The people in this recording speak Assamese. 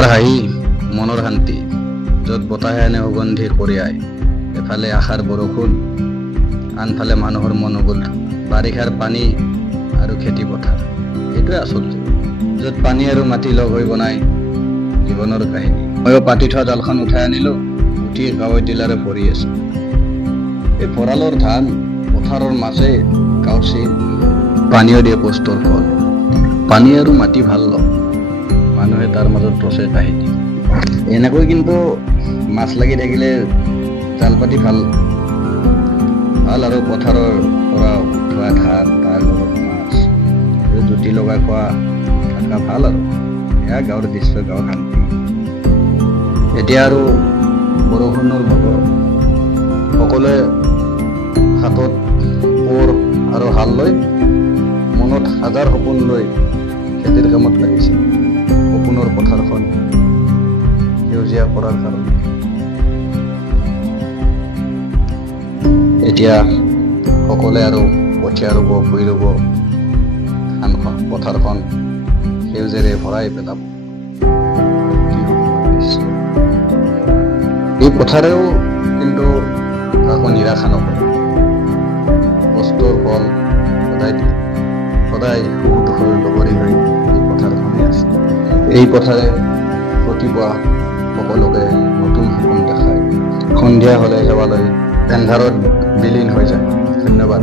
পথাৰ হাঁহি মনৰ শান্তি, য'ত বতাহে আনে সুগন্ধি কঢ়িয়ায়। এফালে আশাৰ বৰষুণ, আনফালে মানুহৰ মনোবল, বাৰিষাৰ পানী আৰু খেতি পথাৰ। এইটোৱে আচল জীৱন, য'ত পানী আৰু মাটি লগ হৈ বনাই জীৱনৰ কাহিনী। ময়ো পাতি থোৱা জালখন উঠাই আনিলো, উঠি গাঁৱৰ টিলাৰে ভৰি আছে। এই ভঁৰালৰ ধান, পথাৰৰ মাছে, গাঁৱৰ চিন, পানীও দিয়ে পোষ্টৰ ফল। পানী আৰু মাটি ভাল লগ, মানুহে তাৰ মাজত ৰচে কাহিনী। এনেকৈ কিন্তু মাছ লাগি থাকিলে জাল পাতি ভাল আৰু পথাৰৰ পৰা উঠোৱা ধান, তাৰ লগত মাছ জুতি লগাই খোৱা থকা ভাল আৰু এয়া গাঁৱৰ দৃশ্য, গাঁৱৰ শান্তি। এতিয়া আৰু বৰষুণৰ বতৰ, সকলোৱে হাতত কোৰ আৰু হাল লৈ, মনত হাজাৰ সপোন লৈ খেতিৰ কামত লাগিছে। সপোনৰ পথাৰখন সেউজীয়া কৰাৰ কাৰণে এতিয়া সকলোৱে আৰু কঠীয়া ৰুব, ভুই ৰুব, ধানখন, পথাৰখন সেউজেৰে ভৰাই পেলাব। এই পথাৰেও কিন্তু কাকো নিৰাশা নকৰে, কষ্টৰ ফল সদায় দিয়ে, সদায় সুখ দুখৰ লগৰী হৈ এই পথাৰখনেই আছে। এই পথাৰে প্ৰতিপুৱা সকলোকে নতুন সপোন দেখায়, সন্ধিয়া হ'লে সেৱালৈ এন্ধাৰত বিলীন হৈ যায়। ধন্যবাদ।